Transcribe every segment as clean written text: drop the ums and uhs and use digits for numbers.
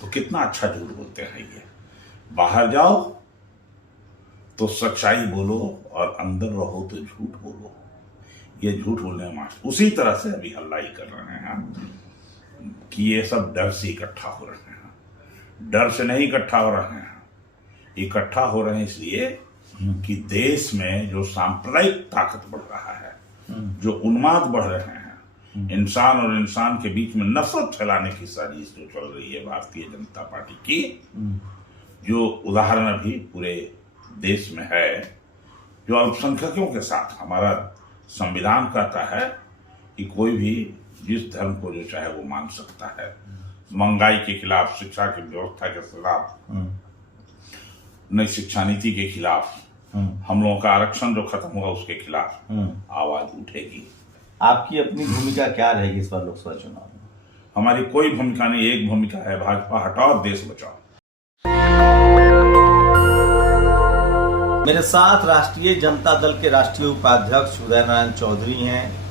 तो कितना अच्छा झूठ बोलते हैं ये। बाहर जाओ तो सच्चाई बोलो और अंदर रहो तो झूठ बोलो। ये झूठ बोलने मास्टर उसी तरह से अभी हल्ला ही कर रहे हैं कि ये सब डर से इकट्ठा हो रहे हैं। डर से नहीं इकट्ठा हो रहे हैं, इकट्ठा हो रहे हैं इसलिए कि देश में जो सांप्रदायिक ताकत बढ़ रहा है, जो उन्माद बढ़ रहे हैं, इंसान और इंसान के बीच में नफरत फैलाने की साजिश जो चल रही है भारतीय जनता पार्टी की, जो उदाहरण अभी पूरे देश में है, जो अल्पसंख्यकों के साथ हमारा संविधान कहता है कि कोई भी जिस धर्म को जो चाहे वो मान सकता है। महंगाई के खिलाफ, शिक्षा की व्यवस्था के खिलाफ, नई शिक्षा नीति के खिलाफ, हम लोगों का आरक्षण जो खत्म हुआ उसके खिलाफ आवाज उठेगी। आपकी अपनी भूमिका क्या रहेगी इस बार लोकसभा चुनाव में? हमारी कोई भूमिका नहीं, एक भूमिका है, भाजपा हटाओ देश बचाओ। मेरे साथ राष्ट्रीय जनता दल के राष्ट्रीय उपाध्यक्ष उदय नारायण चौधरी हैं।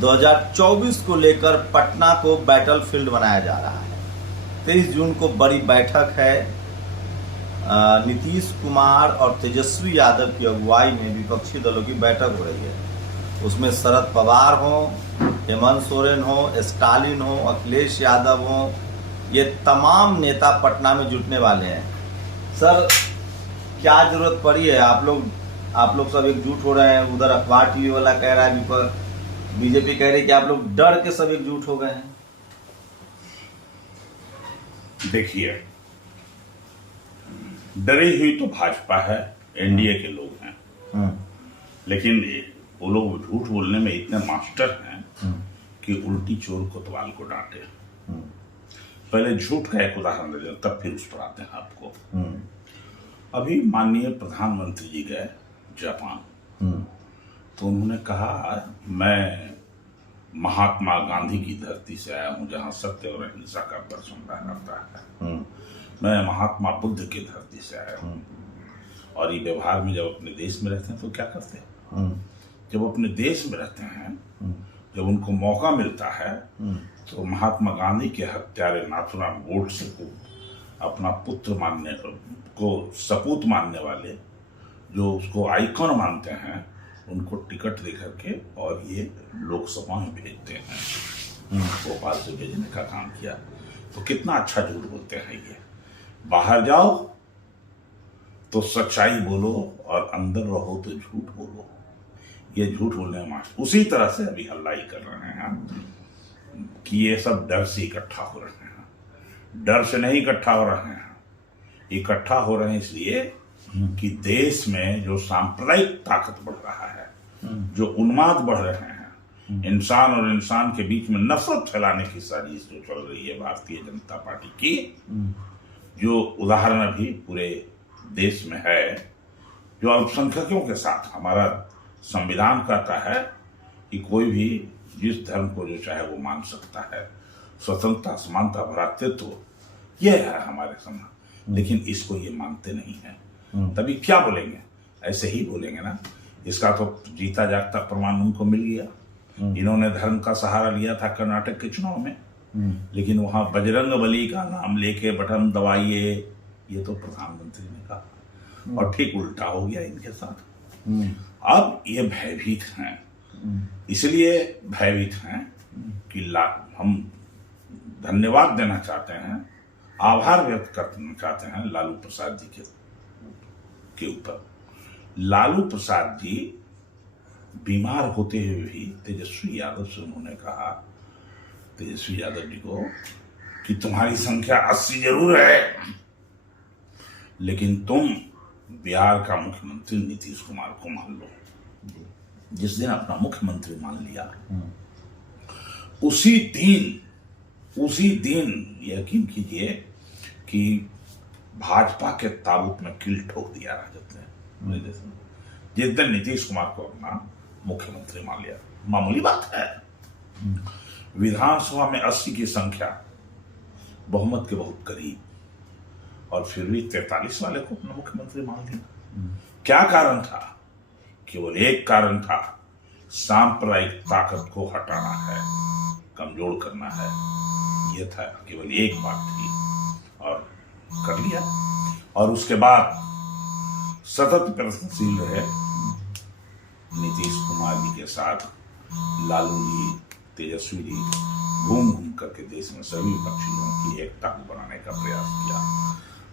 2024 को लेकर पटना को बैटलफील्ड बनाया जा रहा है। 23 जून को बड़ी बैठक है। नीतीश कुमार और तेजस्वी यादव की अगुवाई में विपक्षी दलों की बैठक हो रही है। उसमें शरद पवार हो, हेमंत सोरेन हो, स्टालिन हो, अखिलेश यादव हो, ये तमाम नेता पटना में जुटने वाले हैं। सर, क्या जरूरत पड़ी है? आप लोग सब एकजुट हो रहे हैं। उधर अखबार टीवी वाला कह रहा है, बीजेपी कह रही है कि आप लोग डर के सब एकजुट हो गए हैं। देखिए, डरी हुई तो भाजपा है, एनडीए के लोग हैं, लेकिन वो लोग झूठ बोलने में इतने मास्टर हैं कि उल्टी चोर कोतवाल को डांटे। पहले झूठ का एक उदाहरण दे दें, तब फिर उस पर आते हैं आपको। अभी माननीय प्रधानमंत्री जी गए जापान, तो उन्होंने कहा मैं महात्मा गांधी की धरती से आया हूं, जहां सत्य और अहिंसा का दर्शन रहता है। मैं महात्मा बुद्ध की धरती से आया हूं। और ये व्यवहार में जब अपने देश में रहते हैं तो क्या करते हैं? जब अपने देश में रहते हैं, जब उनको मौका मिलता है, तो महात्मा गांधी के हत्यारे नाथूराम गोडसे को अपना पुत्र मानने को सपूत मानने वाले, जो उसको आइकॉन मानते हैं, उनको टिकट दे करके और ये लोकसभा में भेजते हैं। भोपाल से भेजने का काम किया। तो कितना अच्छा झूठ बोलते हैं ये। बाहर जाओ तो सच्चाई बोलो और अंदर रहो तो झूठ बोलो। ये झूठ बोलने मास्टर उसी तरह से अभी हल्ला ही कर रहे हैं कि ये सब डर से इकट्ठा हो रहे हैं। डर से नहीं इकट्ठा हो रहे हैं, इकट्ठा हो रहे हैं इसलिए कि देश में जो सांप्रदायिक ताकत बढ़ रहा है, जो उन्माद बढ़ रहे हैं, इंसान और इंसान के बीच में नफरत फैलाने की साजिश जो चल रही है भारतीय जनता पार्टी की, जो उदाहरण अभी पूरे देश में है, जो अल्पसंख्यकों के साथ हमारा संविधान कहता है कि कोई भी जिस धर्म को जो चाहे वो मान सकता है। स्वतंत्रता, समानता, भ्रातृत्व, ये है हमारे समाज। लेकिन इसको ये मानते नहीं है। तभी क्या बोलेंगे? ऐसे ही बोलेंगे ना। इसका तो जीता जागता प्रमाण उनको मिल गया। इन्होंने धर्म का सहारा लिया था कर्नाटक के चुनाव में, लेकिन वहां बजरंग बली का नाम लेके बटन दबाइए, ये तो प्रधानमंत्री ने कहा, और ठीक उल्टा हो गया इनके साथ। अब ये भयभीत हैं, इसलिए भयभीत हैं कि हम धन्यवाद देना चाहते हैं, आभार व्यक्त करना चाहते हैं लालू प्रसाद जी के ऊपर। लालू प्रसाद जी बीमार होते हुए भी तेजस्वी यादव से उन्होंने कहा, तेजस्वी यादव जी को, कि तुम्हारी संख्या 80 जरूर है, लेकिन तुम बिहार का मुख्यमंत्री नीतीश कुमार को मान लो। जिस दिन अपना मुख्यमंत्री मान लिया, उसी दिन यकीन कीजिए कि भाजपा के ताबूत में कील ठोक दिया राजद ने। जिस दिन नीतीश कुमार को अपना मुख्यमंत्री मान लिया, मामूली बात है। विधानसभा में 80 की संख्या, बहुमत के बहुत करीब, और फिर भी 43 वाले को अपना मुख्यमंत्री मान लिया। क्या कारण था? केवल एक कारण था, सांप्रदायिक ताकत को हटाना है, कमजोर करना है। यह था, केवल एक बात थी। और कर लिया। और उसके बाद सतत प्रयत्नशील रहे नीतीश कुमार जी के साथ लालू जी, तेजस्वी जी घूम घूम करके देश में सभी विपक्षी लोगों की एकता को बनाने का प्रयास किया।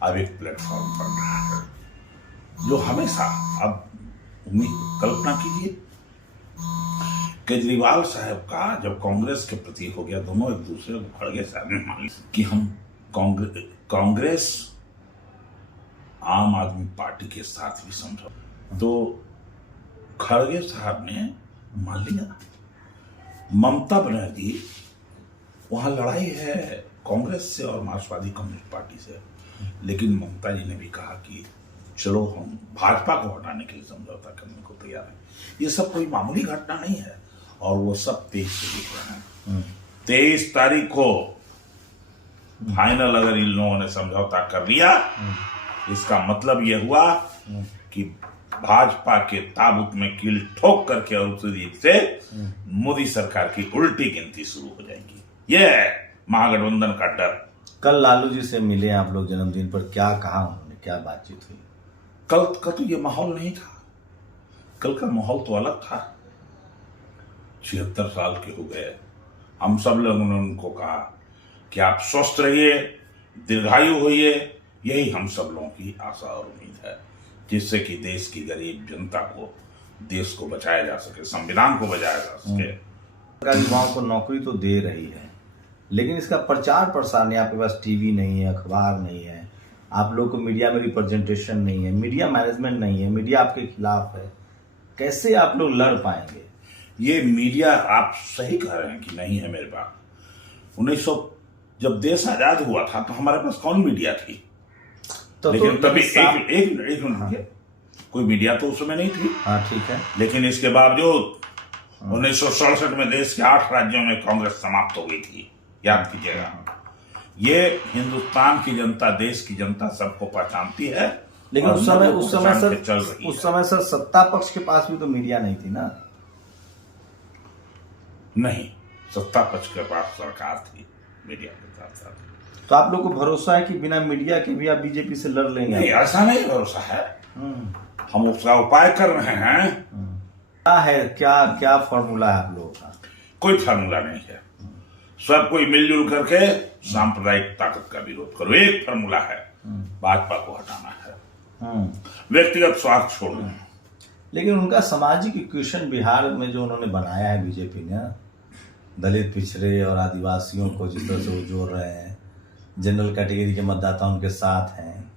अब एक प्लेटफॉर्म बन रहा है जो हमेशा, अब कल्पना कीजिए केजरीवाल साहब का जब कांग्रेस के प्रति हो गया, दोनों एक दूसरे को खड़गे साहब ने मान लिया कि हम कांग्रेस आम आदमी पार्टी के साथ भी समझौता, तो खड़गे साहब ने मान लिया। ममता बनर्जी, वहां लड़ाई है कांग्रेस से और मार्क्सवादी कम्युनिस्ट पार्टी से, लेकिन ममता जी ने भी कहा कि चलो हम भाजपा को हटाने के लिए समझौता करने को तैयार हैं। ये सब कोई मामूली घटना नहीं है और वो सब तेज से दिख रहे हैं। 23 तारीख को फाइनल अगर इन लोगों ने समझौता कर लिया, इसका मतलब ये हुआ कि भाजपा के ताबूत में कील ठोक करके और उसी से मोदी सरकार की उल्टी गिनती शुरू हो जाएगी। ये है महागठबंधन का डर। कल लालू जी से मिले आप लोग जन्मदिन पर, क्या कहा उन्होंने, क्या बातचीत हुई? कल का तो ये माहौल नहीं था, कल का माहौल तो अलग था। 76 साल के हो गए, हम सब लोगों ने उनको कहा कि आप स्वस्थ रहिए, दीर्घायु होइए, यही हम सब लोगों की आशा और उम्मीद है, जिससे कि देश की गरीब जनता को, देश को बचाया जा सके, संविधान को बचाया जा सके। युवाओं को नौकरी तो दे रही है, लेकिन इसका प्रचार प्रसार नहीं, आपके पास टीवी नहीं है, अखबार नहीं है, आप लोग को मीडिया में रिप्रेजेंटेशन नहीं है, मीडिया मैनेजमेंट नहीं है, मीडिया आपके खिलाफ है, कैसे आप लोग लड़ पाएंगे? ये मीडिया, आप सही कह रहे हैं कि नहीं है मेरे पास। 1900 जब देश आजाद हुआ था तो हमारे पास कौन मीडिया थी? लेकिन तभी एक मिनट, कोई मीडिया तो उस समय नहीं थी। हाँ ठीक है, लेकिन इसके बावजूद 1967 में देश के 8 राज्यों में कांग्रेस समाप्त हो गई थी, याद कीजिएगा। ये हिंदुस्तान की जनता, देश की जनता सबको पहचानती है। लेकिन उस समय सर सत्ता पक्ष के पास भी तो मीडिया नहीं थी ना? नहीं, सत्ता पक्ष के पास सरकार थी, मीडिया के साथ साथ। तो आप लोग को भरोसा है कि बिना मीडिया के भी आप बीजेपी से लड़ लेंगे? नहीं, ऐसा नहीं भरोसा है, हम उसका उपाय कर रहे हैं। क्या है, क्या फॉर्मूला है आप लोगों का? कोई फार्मूला नहीं है, सब कोई मिलजुल करके सांप्रदायिक ताकत का विरोध करो। एक फार्मूला है, भाजपा को हटाना है, व्यक्तिगत स्वार्थ छोड़ना। लेकिन उनका सामाजिक इक्वेशन बिहार में जो उन्होंने बनाया है बीजेपी ने, दलित, पिछड़े और आदिवासियों को जिस तरह से वो जोड़ रहे हैं, जनरल कैटेगरी के मतदाता उनके साथ हैं,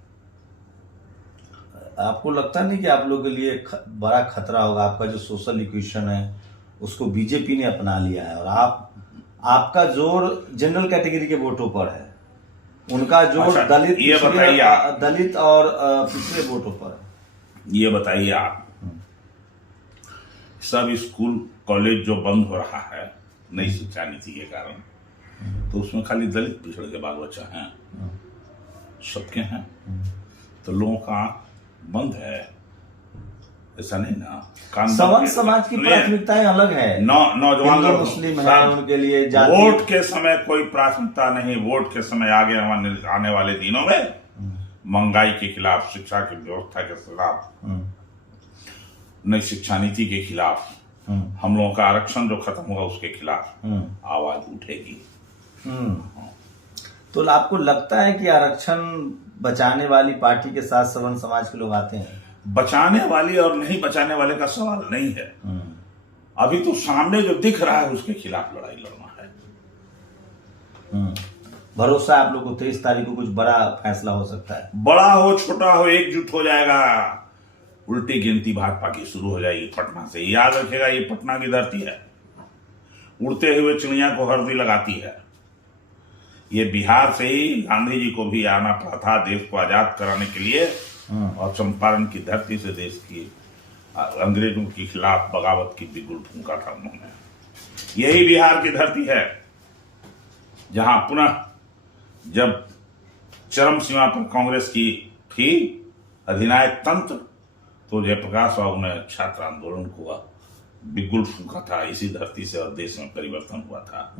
आपको लगता नहीं कि आप लोगों के लिए बड़ा खतरा होगा? आपका जो सोशल इक्वेशन है उसको बीजेपी ने अपना लिया है और आपका जोर जनरल कैटेगरी के वोटों पर है, उनका जोर दलित और पिछड़े वोटों पर है। ये बताइए आप, सब स्कूल कॉलेज जो बंद हो रहा है नई शिक्षा नीति के कारण, तो उसमें खाली दलित पिछड़े के बाल बच्चा हैं, सबके हैं, तो लोगों का बंद है, ऐसा नहीं ना। सवर्ण समाज की प्राथमिकताएं अलग है, नौजवान लोग मुस्लिम है, उनके लिए वोट के समय कोई प्राथमिकता नहीं। वोट के समय आगे आने वाले दिनों में महंगाई के खिलाफ, शिक्षा की व्यवस्था के खिलाफ, नई शिक्षा नीति के खिलाफ, हम लोगों का आरक्षण जो खत्म हुआ उसके खिलाफ आवाज उठेगी। तो आपको लगता है कि आरक्षण बचाने वाली पार्टी के साथ सवर्ण समाज के लोग आते हैं? बचाने वाली और नहीं बचाने वाले का सवाल नहीं है, अभी तो सामने जो दिख रहा है उसके खिलाफ लड़ाई लड़ना है। भरोसा आप लोग को 23 तारीख को कुछ बड़ा फैसला हो सकता है? बड़ा हो छोटा हो, एकजुट हो जाएगा, उल्टी गिनती भाजपा की शुरू हो जाएगी पटना से। याद रखेगा, ये पटना की धरती है, उड़ते हुए चिड़िया को हरदी लगाती है। ये बिहार से ही गांधी जी को भी आना पड़ा था देश को आजाद कराने के लिए, और चंपारण की धरती से देश की अंग्रेजों के खिलाफ बगावत की बिगुल फूंका था उन्होंने। यही बिहार की धरती है जहां पुनः जब चरम सीमा पर कांग्रेस की थी अधिनायक तंत्र, तो जयप्रकाश बाबू ने छात्र आंदोलन को बिगुल फूंका था, इसी धरती से और देश में परिवर्तन हुआ था।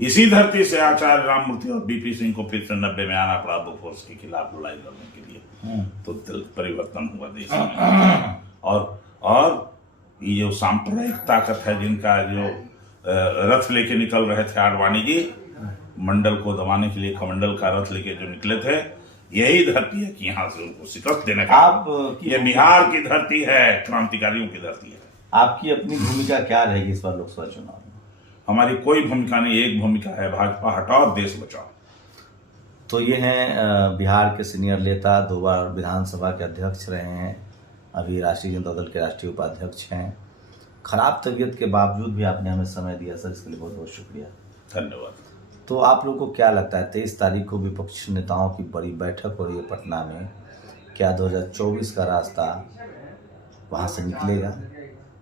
इसी धरती से आचार्य राममूर्ति और बीपी सिंह को फिर से 90 में आना पड़ा बोफोर्स के खिलाफ लड़ाई लड़ने के लिए। तो दिल परिवर्तन हुआ देश में। और ये जो सांप्रदायिक ताकत है, जिनका जो रथ लेके निकल रहे थे आडवाणी जी, मंडल को दबाने के लिए कमंडल का रथ लेके जो निकले थे, यही धरती है कि यहाँ से उनको शिकस्त देने का। ये बिहार की धरती है, क्रांतिकारियों की धरती है। आपकी अपनी भूमिका क्या रहेगी इस बार लोकसभा चुनाव में? हमारी कोई भूमिका नहीं, एक भूमिका है, भाजपा हटाओ देश बचाओ। तो ये हैं बिहार के सीनियर नेता, 2 बार विधानसभा के अध्यक्ष रहे हैं, अभी राष्ट्रीय जनता दल के राष्ट्रीय उपाध्यक्ष हैं। खराब तबीयत के बावजूद भी आपने हमें समय दिया सर, इसके लिए बहुत बहुत शुक्रिया। धन्यवाद। तो आप लोगों को क्या लगता है 23 तारीख को विपक्ष नेताओं की बड़ी बैठक हो रही है पटना में, क्या 2024 का रास्ता वहाँ से निकलेगा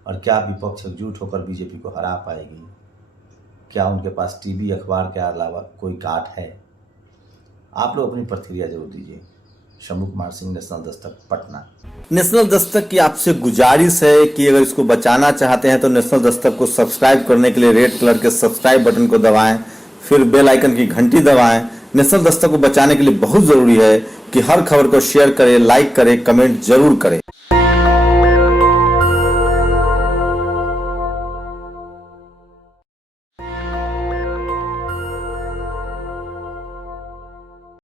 और क्या विपक्ष एकजुट होकर बीजेपी को हरा पाएगी? क्या उनके पास टीवी अखबार के अलावा कोई काट है? आप लोग अपनी प्रतिक्रिया जरूर दीजिए। शंभू कुमार सिंह, नेशनल दस्तक, पटना। नेशनल दस्तक की आपसे गुजारिश है कि अगर इसको बचाना चाहते हैं तो नेशनल दस्तक को सब्सक्राइब करने के लिए रेड कलर के सब्सक्राइब बटन को दबाएं, फिर बेल आइकन की घंटी दबाएं। नेशनल दस्तक को बचाने के लिए बहुत जरूरी है कि हर खबर को शेयर करें, लाइक करें, कमेंट जरूर करें।